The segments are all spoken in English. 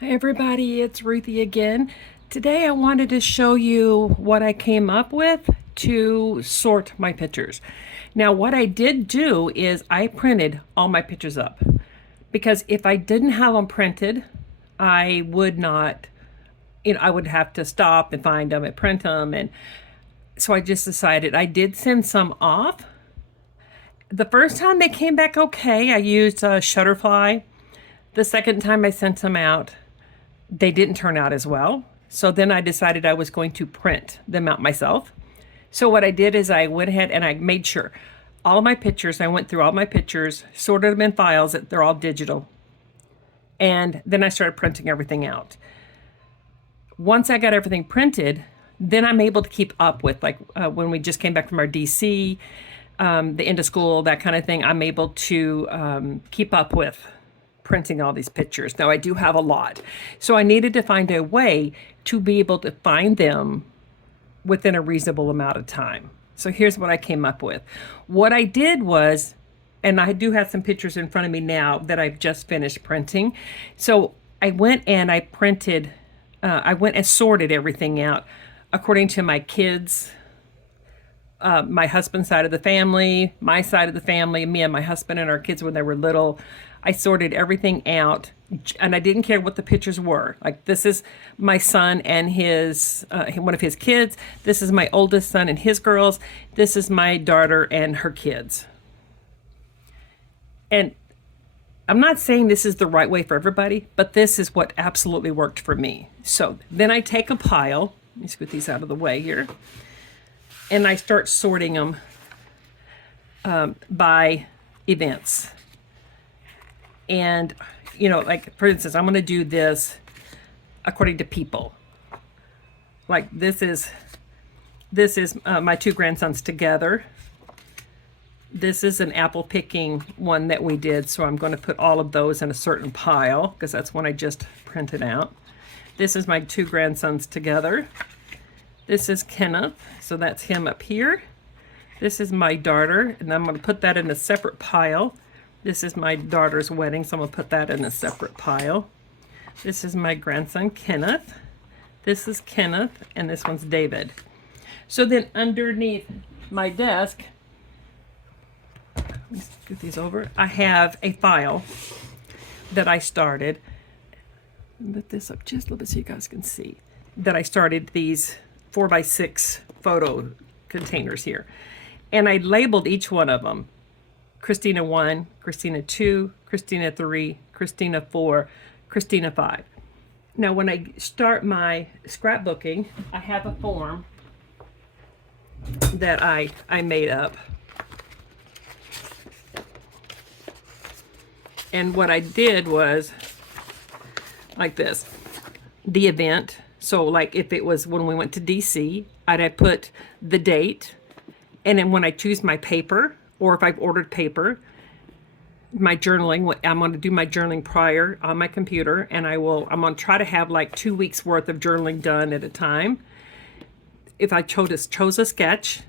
Hi everybody, it's Ruthie again. Today I wanted to show you what I came up with to sort my pictures. Now what I did do is I printed all my pictures up because if I didn't have them printed, I would not, I would have to stop and find them and print them. And so I just decided I did send some off. The first time they came back okay. I used Shutterfly. The second time I sent them out, they didn't turn out as well. So then I decided I was going to print them out myself. So what I did is I went ahead and I made sure all my pictures, I went through all my pictures, sorted them in files that they're all digital. And then I started printing everything out. Once I got everything printed, then I'm able to keep up with when we just came back from our DC, the end of school, that kind of thing. I'm able to keep up with printing all these pictures. Now I do have a lot. So I needed to find a way to be able to find them within a reasonable amount of time. So here's what I came up with. What I did was, and I do have some pictures in front of me now that I've just finished printing. So I went and I printed, I went and sorted everything out according to my kids, my husband's side of the family, my side of the family, me and my husband and our kids when they were little. I sorted everything out and I didn't care what the pictures were. Like this is my son and his, one of his kids. This is my oldest son and his girls. This is my daughter and her kids. And I'm not saying this is the right way for everybody, but this is what absolutely worked for me. So then I take a pile, let me scoot these out of the way here, and I start sorting them by events. And, like for instance, I'm going to do this according to people. Like this is my two grandsons together. This is an apple picking one that we did. So I'm going to put all of those in a certain pile because that's one I just printed out. This is my two grandsons together. This is Kenneth. So that's him up here. This is my daughter, and I'm going to put that in a separate pile. This is my daughter's wedding, so I'm going to put that in a separate pile. This is my grandson, Kenneth. This is Kenneth, and this one's David. So then underneath my desk, let me scoot these over, I have a file that I started. Lift this up just a little bit so you guys can see. That I started these 4x6 photo containers here. And I labeled each one of them. Christina 1, Christina 2, Christina 3, Christina 4, Christina 5. Now when I start my scrapbooking, I have a form that I made up. And what I did was like this, the event. So like if it was when we went to DC, I'd put the date. And then when I choose my paper, or if I've ordered paper, my journaling, I'm going to do my journaling prior on my computer, and I'm going to try to have like 2 weeks worth of journaling done at a time. If I chose a sketch,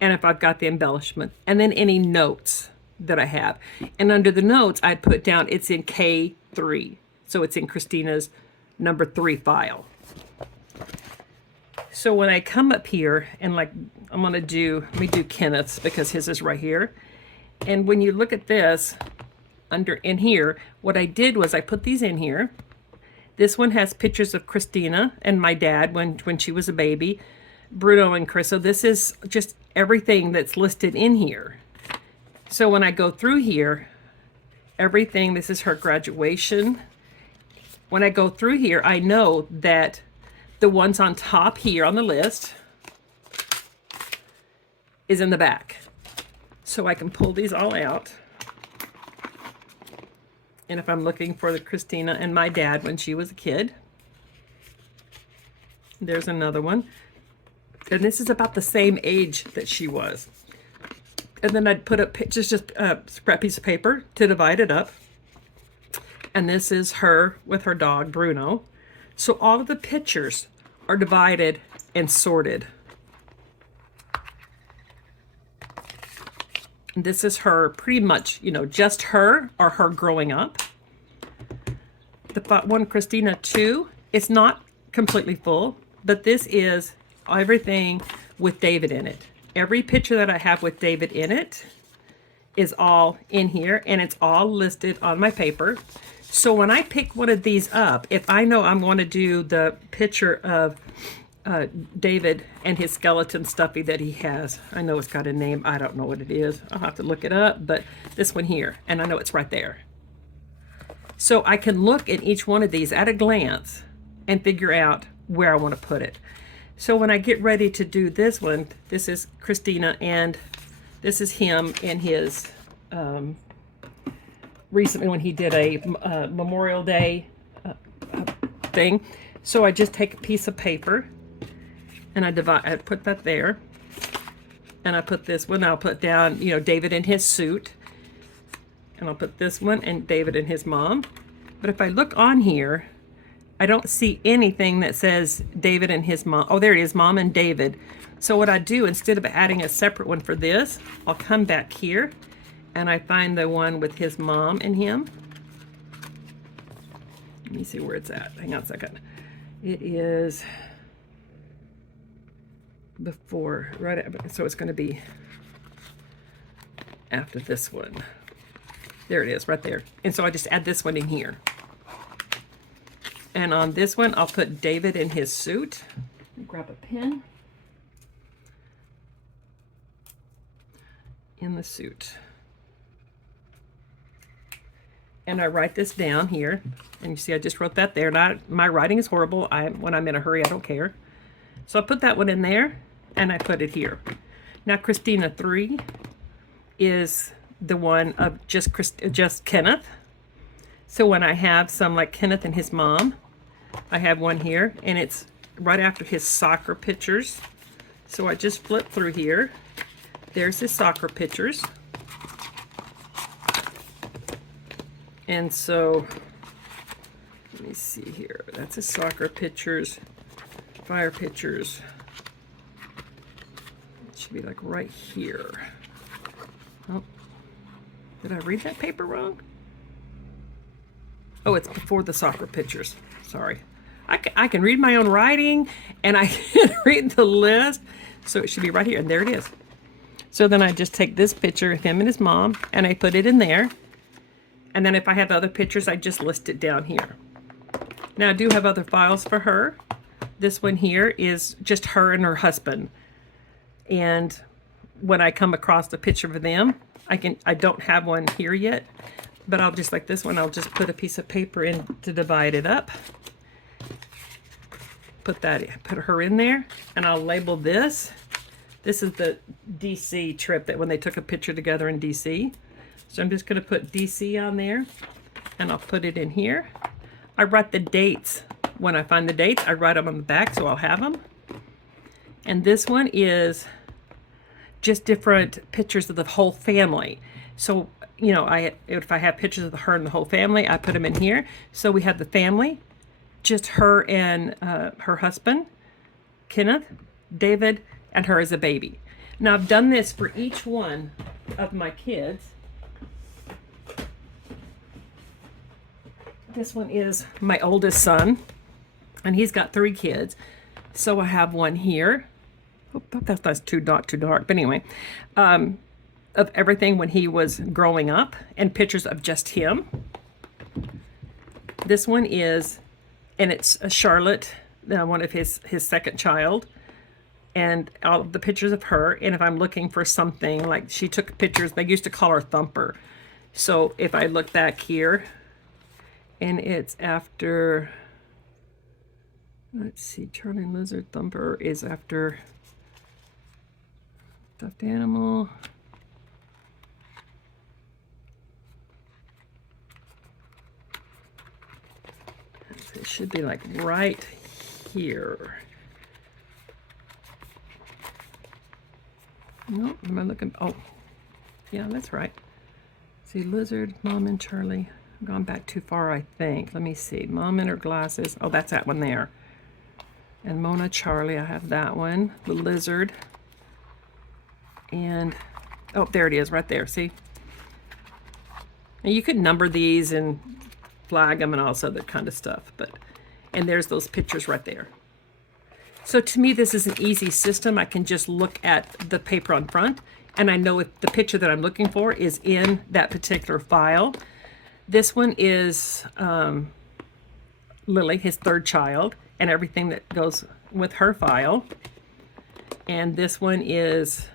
and if I've got the embellishment, and then any notes that I have. And under the notes, I'd put down it's in K3. So it's in Christina's number 3 file. So when I come up here and like, let me do Kenneth's because his is right here. And when you look at this in here, what I did was I put these in here. This one has pictures of Christina and my dad when she was a baby, Bruno and Chris. So this is just everything that's listed in here. So when I go through here, everything, this is her graduation. When I go through here, I know that the ones on top here on the list is in the back. So I can pull these all out. And if I'm looking for the Christina and my dad when she was a kid, there's another one. And this is about the same age that she was. And then I'd put up just a scrap piece of paper to divide it up. And this is her with her dog, Bruno. So all of the pictures are divided and sorted. And this is her pretty much, just her or her growing up. one Christina 2, it's not completely full, but this is everything with David in it. Every picture that I have with David in it is all in here, and it's all listed on my paper. So when I pick one of these up, if I know I'm going to do the picture of David and his skeleton stuffy that he has, I know it's got a name, I don't know what it is, I'll have to look it up, but this one here, and I know it's right there. So I can look at each one of these at a glance and figure out where I want to put it. So when I get ready to do this one, this is Christina, and this is him in his recently when he did a Memorial Day thing. So I just take a piece of paper and I put that there, and I put this one, I'll put down, you know, David in his suit, and I'll put this one and David and his mom. But if I look on here, I don't see anything that says David and his mom. Oh, there it is, Mom and David. So what I do, instead of adding a separate one for this, I'll come back here and I find the one with his mom and him. Let me see where it's at. Hang on a second. It is before, so it's going to be after this one. There it is, right there. And so I just add this one in here. And on this one, I'll put David in his suit. Grab a pen. In the suit. And I write this down here. And you see I just wrote that there. My writing is horrible. When I'm in a hurry, I don't care. So I put that one in there, and I put it here. Now Christina 3 is the one of just Kenneth. So when I have some like Kenneth and his mom, I have one here, and it's right after his soccer pictures. So I just flip through here. There's his soccer pictures. And so, let me see here. That's his soccer pictures, fire pictures. It should be like right here. Oh, did I read that paper wrong? Oh, it's before the soccer pictures. Sorry. I can read my own writing, and I can read the list. So it should be right here, and there it is. So then I just take this picture of him and his mom, and I put it in there. And then if I have other pictures, I just list it down here. Now I do have other files for her. This one here is just her and her husband. And when I come across a picture of them, I don't have one here yet, but I'll just, like this one, I'll just put a piece of paper in to divide it up. Put her in there, and I'll label this. This is the DC trip that when they took a picture together in DC. So I'm just going to put DC on there, and I'll put it in here. I write the dates. When I find the dates, I write them on the back, so I'll have them. And this one is just different pictures of the whole family. So, you know, if I have pictures of her and the whole family, I put them in here. So we have the family, just her and her husband, Kenneth, David, and her as a baby. Now I've done this for each one of my kids. This one is my oldest son, and he's got 3 kids. So I have one here. Oh, that's too dark, but anyway, of everything when he was growing up, and pictures of just him. This one is, and it's Charlotte, one of his second child, and all of the pictures of her. And if I'm looking for something, like she took pictures, they used to call her Thumper. So if I look back here, and it's after, let's see, Charlie Lizard, Thumper is after stuffed animal. It should be like right here. No, am I looking? Oh, yeah, that's right. See, Lizard, Mom, and Charlie. I've gone back too far, I think. Let me see. Mom in her glasses. Oh, that's that one there. And Mona, Charlie, I have that one. The Lizard. And, oh, there it is, right there. See? Now you could number these and flag them and all this other kind of stuff. And there's those pictures right there. So to me, this is an easy system. I can just look at the paper on front, and I know if the picture that I'm looking for is in that particular file. This one is Lily, his third child, and everything that goes with her file. And this one is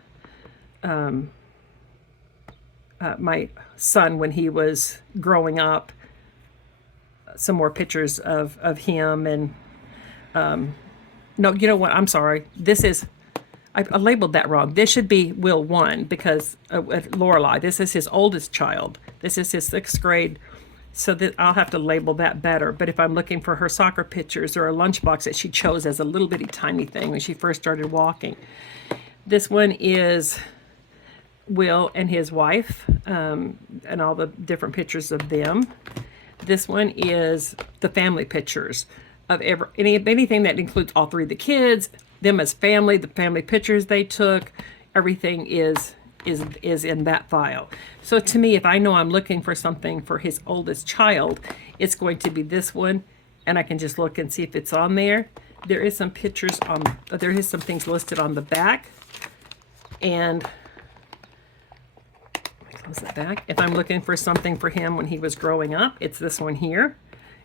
my son when he was growing up. Some more pictures of him. And no, you know what? I'm sorry. This is, I labeled that wrong. This should be Will 1 because Lorelei. This is his oldest child. This is his 6th grade. So that I'll have to label that better. But if I'm looking for her soccer pictures or a lunchbox that she chose as a little bitty tiny thing when she first started walking. This one is Will and his wife, and all the different pictures of them. This one is the family pictures of anything that includes all 3 of the kids, them as family, the family pictures they took. Everything is in that file. So to me, if I know I'm looking for something for his oldest child, it's going to be this one, and I can just look and see if it's on there. There is some pictures on, there is some things listed on the back, and close that back. If I'm looking for something for him when he was growing up, it's this one here.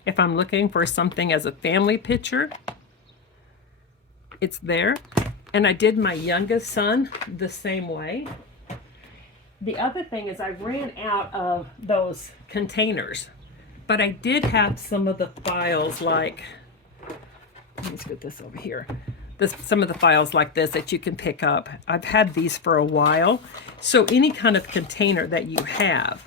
If I'm looking for something as a family picture, it's there. And I did my youngest son the same way. The other thing is I ran out of those containers, but I did have some of the files like, let me just get this over here. Some of the files like this that you can pick up. I've had these for a while. So any kind of container that you have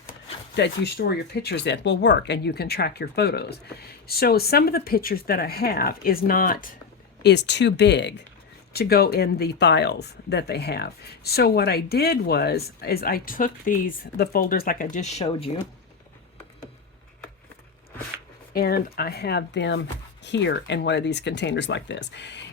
that you store your pictures in will work, and you can track your photos. So some of the pictures that I have is too big to go in the files that they have. So what I did is I took the folders like I just showed you, and I have them here in one of these containers like this.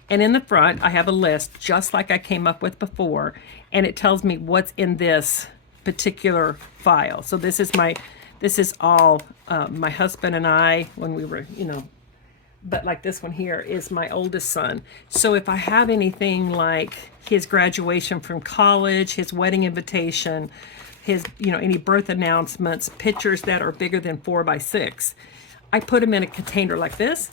And in the front, I have a list just like I came up with before, and it tells me what's in this particular file. So this is all my husband and I when we were, but like this one here is my oldest son. So if I have anything like his graduation from college, his wedding invitation, his, any birth announcements, pictures that are bigger than 4 by 6, I put them in a container like this,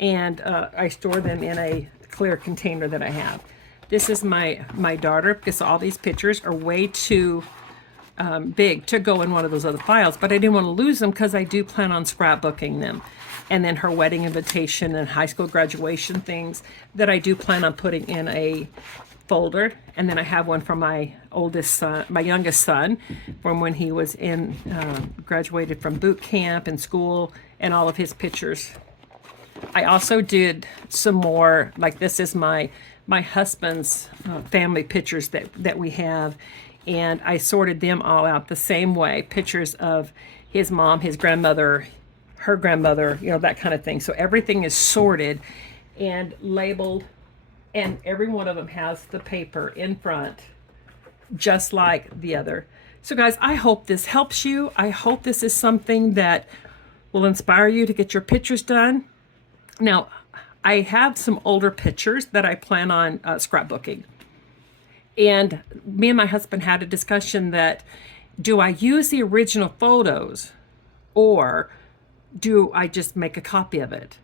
and I store them in a clear container that I have. This is my daughter, because all these pictures are way too big to go in one of those other files, but I didn't want to lose them because I do plan on scrapbooking them. And then her wedding invitation and high school graduation things that I do plan on putting in a folder. And then I have one from my youngest son, from when he was graduated from boot camp and school, and all of his pictures. I also did some more, like this is my husband's family pictures that we have, and I sorted them all out the same way. Pictures of his mom, his grandmother, her grandmother, that kind of thing. So everything is sorted and labeled, and every one of them has the paper in front, just like the other. So guys, I hope this helps you. I hope this is something that will inspire you to get your pictures done. Now, I have some older pictures that I plan on scrapbooking. And me and my husband had a discussion that, do I use the original photos, or do I just make a copy of it?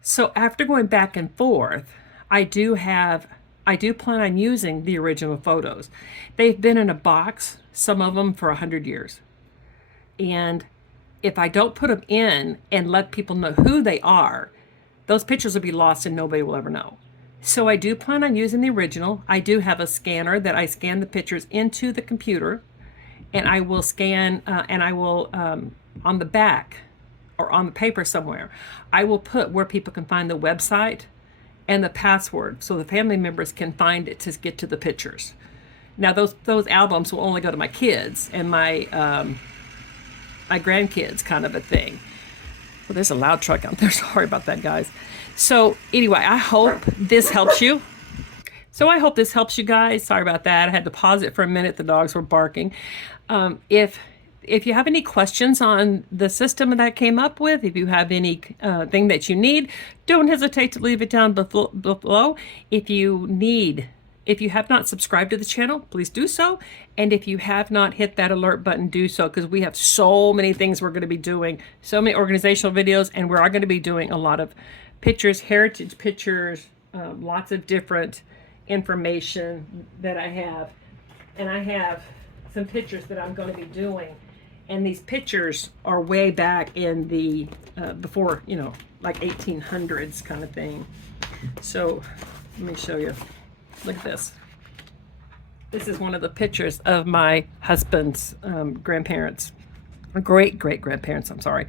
So after going back and forth, I do plan on using the original photos. They've been in a box, some of them for 100 years. And if I don't put them in and let people know who they are, those pictures will be lost and nobody will ever know. So I do plan on using the original. I do have a scanner that I scan the pictures into the computer, and I will scan, and I will, on the back or on the paper somewhere, I will put where people can find the website and the password so the family members can find it to get to the pictures. Now those albums will only go to my kids and my grandkids, kind of a thing. Well, there's a loud truck out there. Sorry about that, guys. So anyway, I hope this helps you. Sorry about that. I had to pause it for a minute. The dogs were barking. If if you have any questions on the system that I came up with, if you have any thing that you need, don't hesitate to leave it down below. If you have not subscribed to the channel, please do so. And if you have not hit that alert button, do so, because we have so many things we're going to be doing, so many organizational videos, and we're going to be doing a lot of pictures, heritage pictures, lots of different information that I have. And I have some pictures that I'm going to be doing. And these pictures are way back in the, before, like 1800s kind of thing. So let me show you. Look at this. This is one of the pictures of my husband's grandparents. Great-great-grandparents, I'm sorry.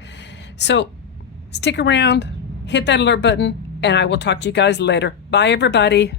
So stick around, hit that alert button, and I will talk to you guys later. Bye, everybody.